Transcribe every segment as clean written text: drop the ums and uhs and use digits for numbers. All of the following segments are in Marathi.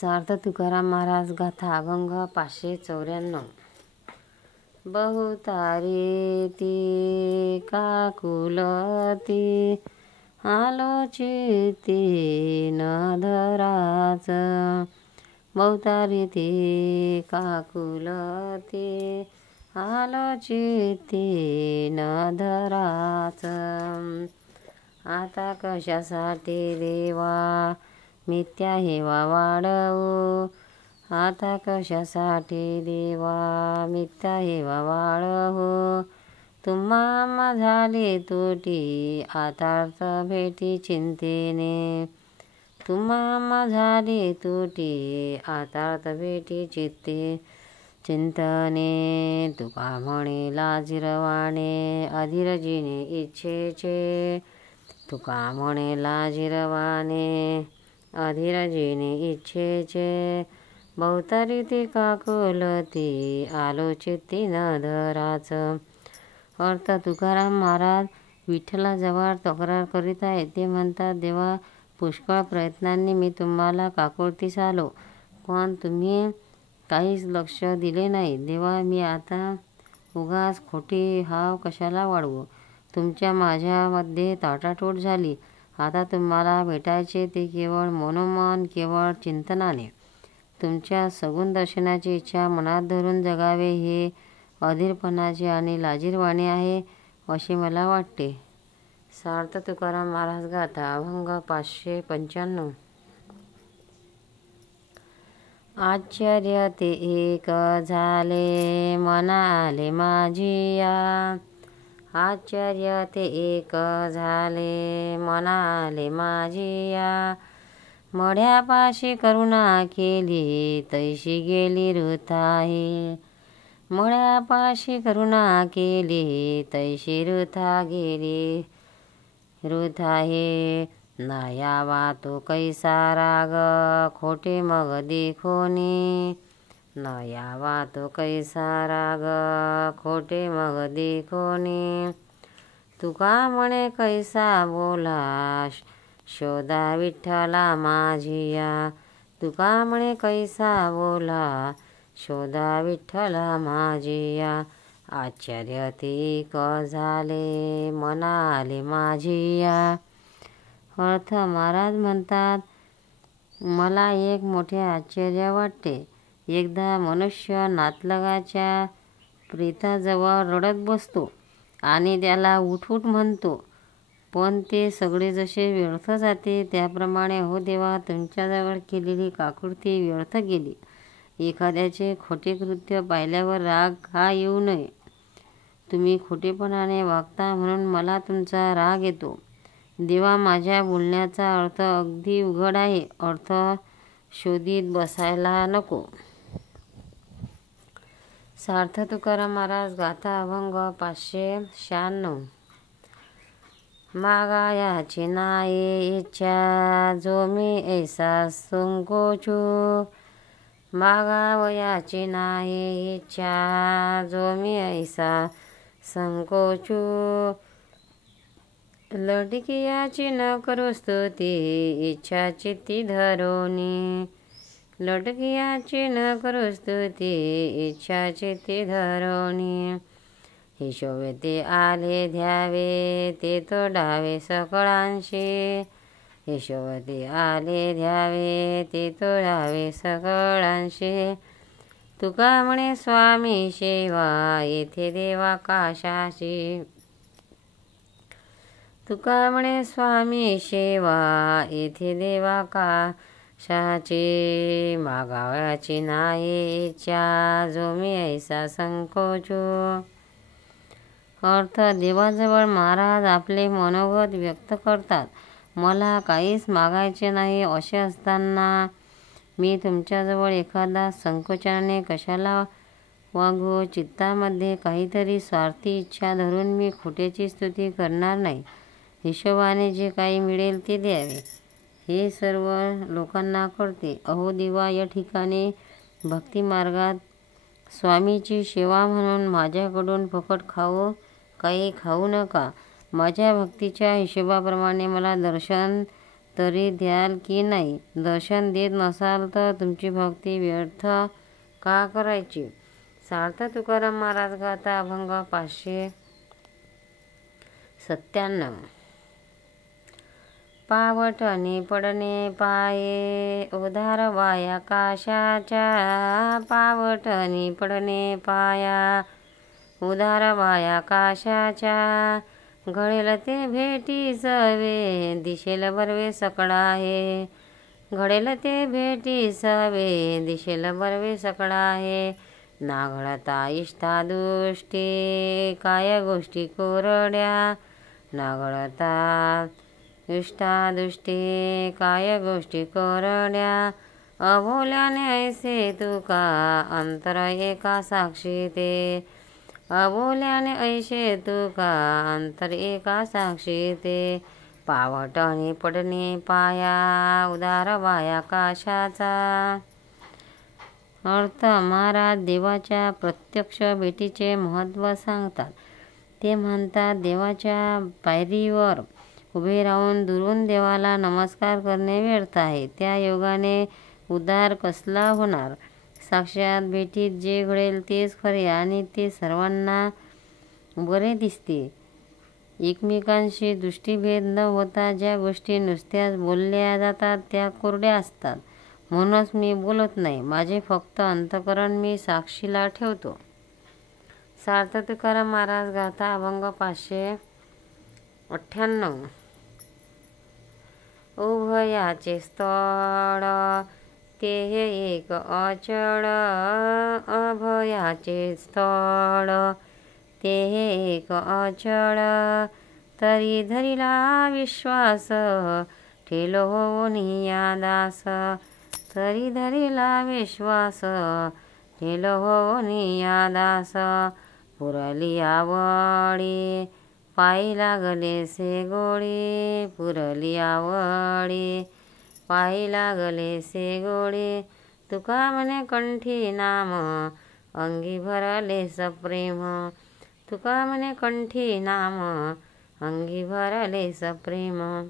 सार्थ तुकाराम महाराज गाथा अभंग 594. बहुतारी ती काकुलती आलोचिती न धराच. बहुतारी ती काकुलती आलोचिती न धराच. आता कशासाठी देवा मिथ्या हेवा वाढवू. आता कशासाठी देवा मिथ्या हेवा वाढवू. तुम्हा झाले तोटी आतार्थ भेटी चिंतेने. तुम्हा झाले तोटी आतार्थ भेटी चिंतने. तुका म्हणे लाजिरवाणे अधीरजिने इच्छेचे. तुका म्हणे लाजिरवाणे अधीरजिने इच्छेचे. बहुतारी ती काकुलती आलोचिती न धराच. अर्थ तुकाराम महाराज विठ्ठलाजवळ तक्रार करीत आहेत. ते म्हणतात, देवा पुष्कळ प्रयत्नांनी मी तुम्हाला काकुळतीस आलो, पण तुम्ही काहीच लक्ष दिले नाही. देवा मी आता उगाच खोटी हाव कशाला वाढवू. तुमच्या माझ्यामध्ये ताटाटूट झाली. आता तुम्हाला भेटायचे ते केवळ मनोमन केवळ चिंतनाने. तुमच्या सगुण दर्शनाची इच्छा मनात धरून जगावे हे अधीरपणाचे आणि लाजीरवाणे आहे असे मला वाटते. सार्थ तुकाराम महाराज गाथा अभंग 595. आश्चर्य ते एक झाले मना आले माझिया. आश्चर्य ते एक झाले मना आले माझिया. मढ्यापाशी करुणा केली तैशी गेली वृथाही. मढ्यापाशी करुणा केली तैशी वृथा गेली वृथाही. न यावा तो कैसा राग खोटे मग देखोनी. न यावा तो कैसा राग खोटे मग देखोनी. तुका म्हणे कैसा बोला शोधा विठ्ठला माझिया. तुका म्हणे कैसा बोला शोधा विठ्ठला माझिया. आश्चर्य ते क झाले मना आले माझिया. अर्थ महाराज म्हणतात, मला एक मोठे आश्चर्य वाटते. एकदा मनुष्य नातलगाच्या प्रेताजवळ रडत बसतो आणि त्याला उठ उठ म्हणतो, पण ते सगळे जसे व्यर्थ जाते. त्याप्रमाणे हो देवा तुमच्याजवळ केलेली काकुळती व्यर्थ गेली. एखाद्याचे खोटे कृत्य पाहिल्यावर राग हा येऊ नये. तुम्ही खोटेपणाने वागता म्हणून मला तुमचा राग येतो. देवा माझ्या बोलण्याचा अर्थ अगदी उघड आहे. अर्थ शोधित बसायला नको. सार्थ तुकाराम महाराज गाथा अभंग 596. मागायाची नाही इच्छा जो मी ऐसा संकोचू. मागावयाची नाही इच्छा जो मी ऐसा संकोचू. लटकियाची न करू स्तुती इच्छा चित्ती धरोनी. लटकियाची न करू स्तुती इच्छा चित्ती धरोनी. हिशोबे ते आले ध्यावे ते तोडावे सकळांशी. हिशोबे आले ध्यावे ते तोडावे सकळांशी. तुका म्हणे स्वामी सेवा येथे देवा काशाची. तुका म्हणे स्वामी सेवा येथे देवा काशाची. मागावयाची नाही इच्छा जो मी ऐसा संकोचू. अर्थ देवाजवळ महाराज आपले मनोगत व्यक्त करतात. मला काहीच मागायचे नाही असे असताना मी तुमच्याजवळ एखादा संकोचाने कशाला वागू. चित्तामध्ये काहीतरी स्वार्थी इच्छा धरून मी खोट्याची स्तुती करणार नाही. हिशोबाने जे काही मिळेल ते द्यावे हे सर्व लोकांना कळते. अहो देवा या ठिकाणी भक्तिमार्गात स्वामीची सेवा म्हणून माझ्याकडून फुकट काही खाऊ नका. माझ्या भक्तीच्या हिशोबाप्रमाणे मला दर्शन तरी द्याल की नाही? दर्शन देत नसाल तर तुमची भक्ती व्यर्थ का करायची? सार्थ तुकाराम महाराज गाथा अभंग 597. पावटणी पडणे पाये उधार वाया काशाच्या, पावटणी पडणे पाया उधार वाया काशाच्या, घडेल ते भेटी सवे दिशेल बर्वे सकळ आहे, घडेल ते भेटी सवे दिशेल बर्वे सकळ आहे, ना घडता इष्टा दृष्टी काय गोष्टी कोरड्या, ना घडता इष्टा दृष्टी काय गोष्टी कोरड्या, अबोल्याने ऐसे तुका अंतर एका साक्षी ते, अबोल्याने ऐसे तुका अंतर एका साक्षी ते, पावटणी पडणे पाया उदार वाया काशाचा. अर्थ महाराज देवाच्या प्रत्यक्ष भेटीचे महत्त्व सांगतात. ते म्हणतात, देवाच्या पायरीवर उभे राहून दुरून देवाला नमस्कार करणे व्यर्थ आहे. त्या योगाने उद्धार कसला होणार? साक्षात भेटीत जे घडेल तेच खरे आणि ते सर्वांना बरे दिसते. एकमेकांशी दृष्टीभेद न होता ज्या गोष्टी नुसत्याच बोलल्या जातात त्या कोरड्या असतात. म्हणूनच मी बोलत नाही, माझे फक्त अंतःकरण मी साक्षीला ठेवतो. सार्थ तुकाराम महाराज गाथा अभंग 598. उभयाचे स्थळ ते एक अचळ, अभयाचे स्थळ ते एक अचळ, तरी धरिला विश्वास ठेलो होनिया दास, तरी धरिला विश्वास ठेलो होनिया दास, पुरली आवडी पायी लागले से गोळी, पुरली आवडी पायी लागले से गोळी, तुका म्हणे कंठी नाम अंगी भरले सप्रेम, तुका म्हणे कंठी नाम अंगी भरले सप्रेम,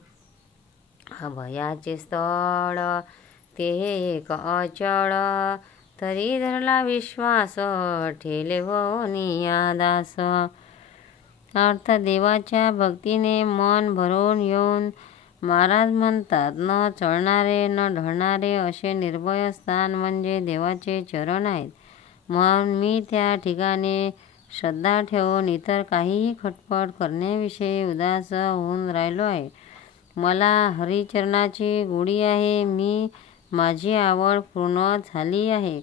अभयाचे स्थळ ते एक अचळ, तरी धरला विश्वास ठेले होनिया दास. अर्थ देवाच्या भक्तीने मन भरून येऊन महाराज म्हणतात, न चढणारे न ढळणारे असे निर्भय स्थान म्हणजे देवाचे चरण आहेत. म्हणून मी त्या ठिकाणी श्रद्धा ठेवून इतर काहीही खटपट करण्याविषयी उदास होऊन राहिलो आहे. मला हरिचरणाची गोडी आहे. माझी आवड पूर्ण झाली आहे.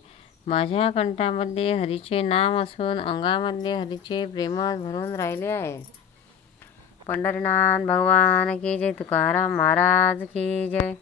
माझ्या कंठामध्ये हरीचे नाम असून अंगामध्ये हरीचे प्रेमच भरून राहिले आहे. पंढरीनाथ भगवान की जय. तुकाराम महाराज की जय.